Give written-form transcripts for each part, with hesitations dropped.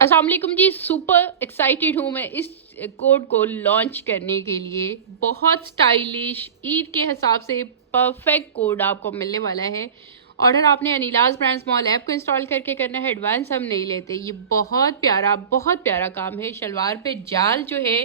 अस्सलाम वालेकुम जी। Super excited हूँ मैं इस कोड को लॉन्च करने के लिए। बहुत स्टाइलिश ईद के हिसाब से परफेक्ट कोड आपको मिलने वाला है। ऑर्डर आपने अनिलाज ब्रांड्स मॉल ऐप को इंस्टॉल करके करना है, एडवांस हम नहीं लेते। ये बहुत प्यारा काम है। शलवार पे जाल जो है,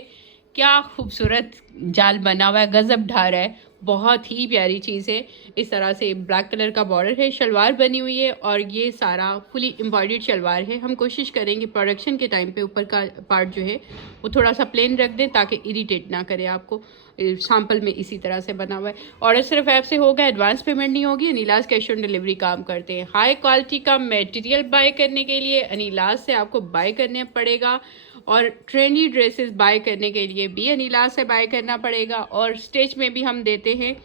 क्या खूबसूरत जाल बना हुआ है, गजब ढा रहा है, बहुत ही प्यारी चीज़ है। इस तरह से ब्लैक कलर का बॉर्डर है, शलवार बनी हुई है और ये सारा फुली एम्ब्रॉयडर्ड शलवार है। हम कोशिश करेंगे प्रोडक्शन के टाइम पे ऊपर का पार्ट जो है वो थोड़ा सा प्लेन रख दें ताकि इरिटेट ना करे आपको। सैम्पल में इसी तरह से बना हुआ है। ऑर्डर सिर्फ ऐप से होगा, एडवांस पेमेंट नहीं होगी। अनिलाज कैश ऑन डिलीवरी काम करते हैं। हाई क्वालिटी का मटेरियल बाय करने के लिए अनिलाज से आपको बाय करना पड़ेगा और ट्रेंडी ड्रेसेस बाय करने के लिए भी अनिलाज से बाय करना पड़ेगा। और स्टिच में भी हम देते हैं।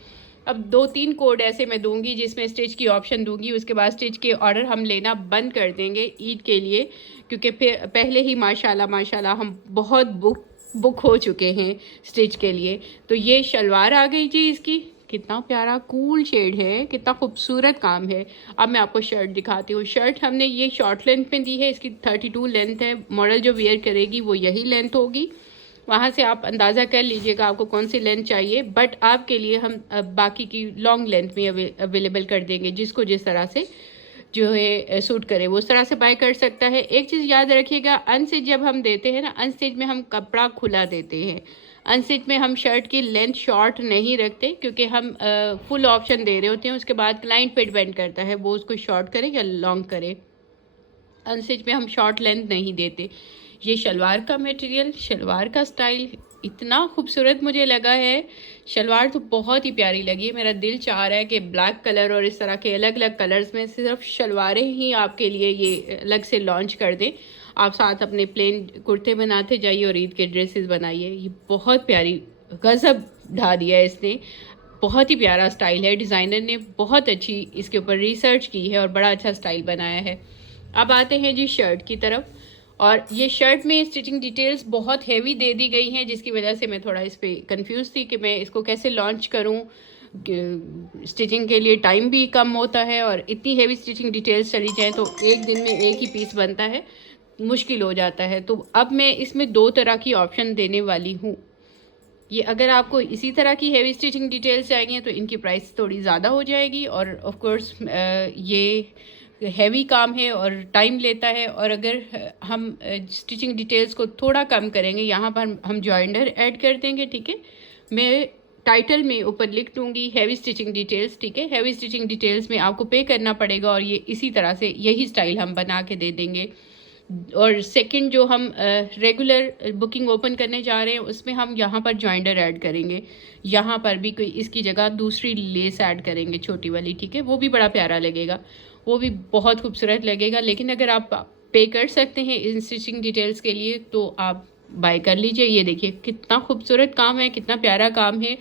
अब 2-3 कोड ऐसे मैं दूंगी जिसमें स्टिच की ऑप्शन दूंगी, उसके बाद स्टिच के ऑर्डर हम लेना बंद कर देंगे ईद के लिए, क्योंकि पहले ही माशाल्लाह हम बहुत बुक हो चुके हैं स्टिच के लिए। तो ये शलवार आ गई जी इसकी, कितना प्यारा कूल शेड है, कितना खूबसूरत काम है। अब मैं आपको शर्ट दिखाती हूँ। शर्ट हमने ये शॉर्ट लेंथ में दी है, इसकी 32 लेंथ है। मॉडल जो वेयर करेगी वो यही लेंथ होगी। वहाँ से आप अंदाज़ा कर लीजिएगा आपको कौन सी लेंथ चाहिए, बट आपके लिए हम बाकी की लॉन्ग लेंथ में अवेलेबल कर देंगे। जिसको जिस तरह से जो है सूट करे वो उस तरह से बाय कर सकता है। एक चीज़ याद रखिएगा, अनस्टिच जब हम देते हैं ना, अनस्टिच में हम कपड़ा खुला देते हैं। अनस्टिच में हम शर्ट की लेंथ शॉर्ट नहीं रखते, क्योंकि हम फुल ऑप्शन दे रहे होते हैं। उसके बाद क्लाइंट पे डिपेंड करता है वो उसको शॉर्ट करे या लॉन्ग करे। अनस्टिच में हम शॉर्ट लेंथ नहीं देते। ये शलवार का मटेरियल, शलवार का स्टाइल इतना खूबसूरत मुझे लगा है। शलवार तो बहुत ही प्यारी लगी। मेरा दिल चाह रहा है कि ब्लैक कलर और इस तरह के अलग अलग कलर्स में सिर्फ शलवारें ही आपके लिए ये अलग से लॉन्च कर दें। आप साथ अपने प्लेन कुर्ते बनाते जाइए और ईद के ड्रेसेस बनाइए। ये बहुत प्यारी गजब ढा दिया है इसने। बहुत ही प्यारा स्टाइल है। डिज़ाइनर ने बहुत अच्छी इसके ऊपर रिसर्च की है और बड़ा अच्छा स्टाइल बनाया है। अब आते हैं जी शर्ट की तरफ। और ये शर्ट में स्टिचिंग डिटेल्स बहुत हैवी दे दी गई हैं, जिसकी वजह से मैं थोड़ा इस पर कंफ्यूज थी कि मैं इसको कैसे लॉन्च करूं। स्टिचिंग के लिए टाइम भी कम होता है और इतनी हैवी स्टिचिंग डिटेल्स चली जाएं तो एक दिन में एक ही पीस बनता है, मुश्किल हो जाता है। तो अब मैं इसमें 2 तरह की ऑप्शन देने वाली हूँ। ये अगर आपको इसी तरह की हैवी स्टिचिंग डिटेल्स चाहिए तो इनकी प्राइस थोड़ी ज़्यादा हो जाएगी, और ऑफ कोर्स ये हैवी काम है और टाइम लेता है। और अगर हम स्टिचिंग डिटेल्स को थोड़ा कम करेंगे, यहाँ पर हम जॉइंडर ऐड कर देंगे, ठीक है। मैं टाइटल में ऊपर लिख दूँगी हैवी स्टिचिंग डिटेल्स, ठीक है। हैवी स्टिचिंग डिटेल्स में आपको पे करना पड़ेगा और ये इसी तरह से यही स्टाइल हम बना के दे देंगे। और सेकंड जो हम रेगुलर बुकिंग ओपन करने जा रहे हैं उसमें हम यहाँ पर जॉइंडर ऐड करेंगे। यहाँ पर भी कोई इसकी जगह दूसरी लेस ऐड करेंगे, छोटी वाली, ठीक है। वो भी बड़ा प्यारा लगेगा, वो भी बहुत खूबसूरत लगेगा। लेकिन अगर आप पे कर सकते हैं इन स्टिचिंग डिटेल्स के लिए तो आप बाय कर लीजिए। ये देखिए कितना खूबसूरत काम है, कितना प्यारा काम है,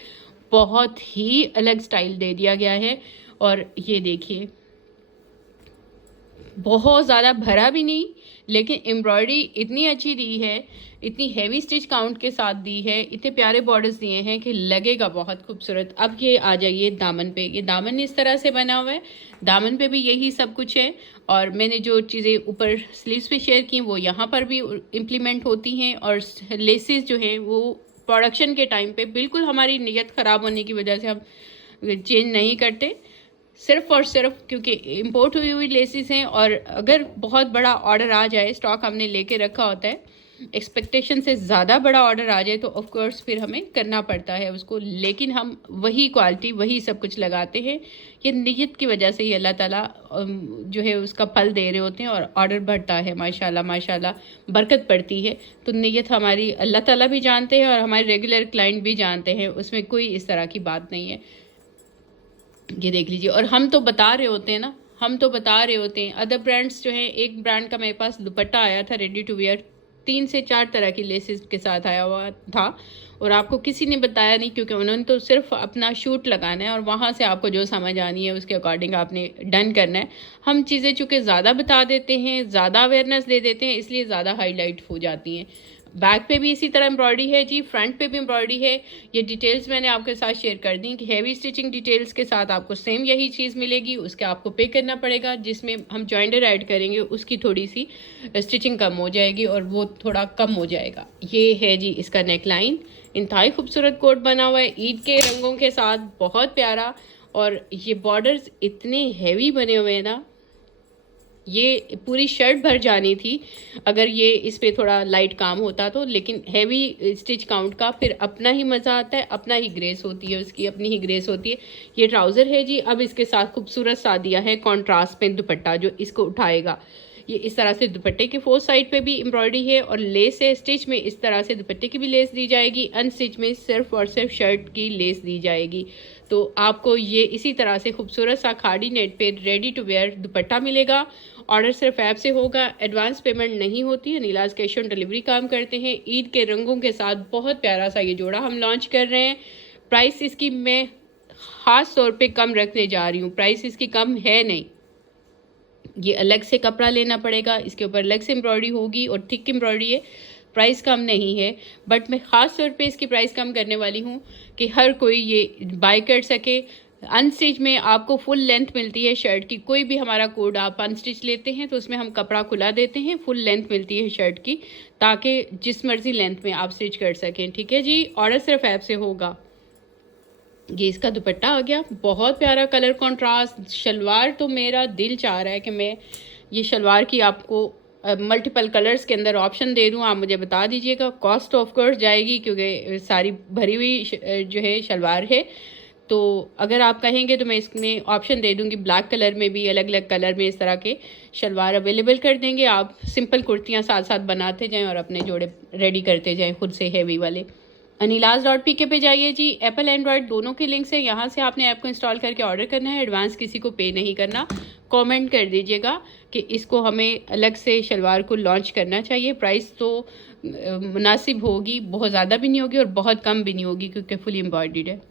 बहुत ही अलग स्टाइल दे दिया गया है। और ये देखिए बहुत ज़्यादा भरा भी नहीं, लेकिन एम्ब्रॉयडरी इतनी अच्छी दी है, इतनी हैवी स्टिच काउंट के साथ दी है, इतने प्यारे बॉर्डर्स दिए हैं कि लगेगा बहुत खूबसूरत। अब ये आ जाइए दामन पे। ये दामन इस तरह से बना हुआ है, दामन पे भी यही सब कुछ है। और मैंने जो चीज़ें ऊपर स्लीव्स पे शेयर की वो यहाँ पर भी इम्प्लीमेंट होती हैं। और लेसेस जो हैं वो प्रोडक्शन के टाइम पे बिल्कुल हमारी नीयत ख़राब होने की वजह से हम चेंज नहीं करते, सिर्फ और सिर्फ क्योंकि इंपोर्ट हुई हुई लेसिस हैं। और अगर बहुत बड़ा ऑर्डर आ जाए, स्टॉक हमने लेके रखा होता है, एक्सपेक्टेशन से ज़्यादा बड़ा ऑर्डर आ जाए तो ऑफ कोर्स फिर हमें करना पड़ता है उसको। लेकिन हम वही क्वालिटी वही सब कुछ लगाते हैं। ये नीयत की वजह से ही अल्लाह ताला जो है उसका फल दे रहे होते हैं और ऑर्डर बढ़ता है। माशाल्लाह माशाल्लाह बरकत पड़ती है। तो नीयत हमारी अल्लाह ताला भी जानते हैं और हमारे रेगुलर क्लाइंट भी जानते हैं, उसमें कोई इस तरह की बात नहीं है। ये देख लीजिए। और हम तो बता रहे होते हैं ना, हम तो बता रहे होते हैं। अदर ब्रांड्स जो हैं, एक ब्रांड का मेरे पास दुपट्टा आया था रेडी टू वेयर, 3 से 4 तरह की लेसेस के साथ आया हुआ था और आपको किसी ने बताया नहीं, क्योंकि उन्होंने तो सिर्फ अपना शूट लगाना है और वहाँ से आपको जो समझ आनी है उसके अकॉर्डिंग आपने डन करना है। हम चीज़ें चूँकि ज़्यादा बता देते हैं, ज़्यादा अवेयरनेस दे देते हैं, इसलिए ज़्यादा हाईलाइट हो जाती हैं। बैक पे भी इसी तरह एम्ब्रॉयडरी है जी, फ्रंट पे भी एम्ब्रॉयडरी है। ये डिटेल्स मैंने आपके साथ शेयर कर दी कि हैवी स्टिचिंग डिटेल्स के साथ आपको सेम यही चीज़ मिलेगी, उसके आपको पे करना पड़ेगा। जिसमें हम जॉइंटर ऐड करेंगे उसकी थोड़ी सी स्टिचिंग कम हो जाएगी और वो थोड़ा कम हो जाएगा। ये है जी इसका नेक लाइन, इंतहाई खूबसूरत कोट बना हुआ है ईद के रंगों के साथ, बहुत प्यारा। और ये बॉर्डर्स इतने हैवी बने हुए हैं ना, ये पूरी शर्ट भर जानी थी अगर ये इस पे थोड़ा लाइट काम होता तो, लेकिन हैवी स्टिच काउंट का फिर अपना ही मज़ा आता है, अपना ही ग्रेस होती है, उसकी अपनी ही ग्रेस होती है। ये ट्राउज़र है जी। अब इसके साथ खूबसूरत सा दिया है कॉन्ट्रास्ट में दुपट्टा जो इसको उठाएगा। ये इस तरह से दुपट्टे के फोर्थ साइड पे भी एम्ब्रॉयडरी है और लेस है। स्टिच में इस तरह से दुपट्टे की भी लेस दी जाएगी, अनस्टिच में सिर्फ और सिर्फ शर्ट की लेस दी जाएगी। तो आपको ये इसी तरह से खूबसूरत सा खाड़ी नेट पे रेडी टू वेयर दुपट्टा मिलेगा। ऑर्डर सिर्फ ऐप से होगा, एडवांस पेमेंट नहीं होती है। नीलाज कैश ऑन डिलीवरी काम करते हैं। ईद के रंगों के साथ बहुत प्यारा सा ये जोड़ा हम लॉन्च कर रहे हैं। प्राइस इसकी मैं ख़ास तौर पे कम रखने जा रही हूँ, प्राइस इसकी कम है नहीं। ये अलग से कपड़ा लेना पड़ेगा, इसके ऊपर अलग से एम्ब्रॉयडरी होगी और थिक एम्ब्रॉयडरी है, प्राइस कम नहीं है। बट मैं ख़ास तौर पे इसकी प्राइस कम करने वाली हूँ कि हर कोई ये बाय कर सके। अनस्टिच में आपको फुल लेंथ मिलती है शर्ट की, कोई भी हमारा कोड आप अनस्टिच लेते हैं तो उसमें हम कपड़ा खुला देते हैं, फुल लेंथ मिलती है शर्ट की, ताकि जिस मर्जी लेंथ में आप स्टिच कर सकें। ठीक है जी, ऑर्डर सिर्फ ऐप से होगा। ये इसका दुपट्टा आ गया, बहुत प्यारा कलर कॉन्ट्रास्ट। शलवार तो मेरा दिल चाह रहा है कि मैं ये शलवार की आपको मल्टीपल कलर्स के अंदर ऑप्शन दे दूँ, आप मुझे बता दीजिएगा। कॉस्ट ऑफ कोर्स जाएगी क्योंकि सारी भरी हुई जो है शलवार है, तो अगर आप कहेंगे तो मैं इसमें ऑप्शन दे दूँगी। ब्लैक कलर में भी अलग अलग कलर में इस तरह के शलवार अवेलेबल कर देंगे। आप सिंपल कुर्तियाँ साथ साथ बनाते जाएँ और अपने जोड़े रेडी करते जाएँ खुद से हैवी वाले। anilas.pk पे जाइए जी। एप्पल एंड्रॉयड दोनों के लिंक्स हैं, यहाँ से आपने ऐप को इंस्टॉल करके ऑर्डर करना है, एडवांस किसी को पे नहीं करना। कमेंट कर दीजिएगा कि इसको हमें अलग से शलवार को लॉन्च करना चाहिए। प्राइस तो मुनासिब होगी, बहुत ज़्यादा भी नहीं होगी और बहुत कम भी नहीं होगी क्योंकि फुल एम्ब्रॉयडर्ड है।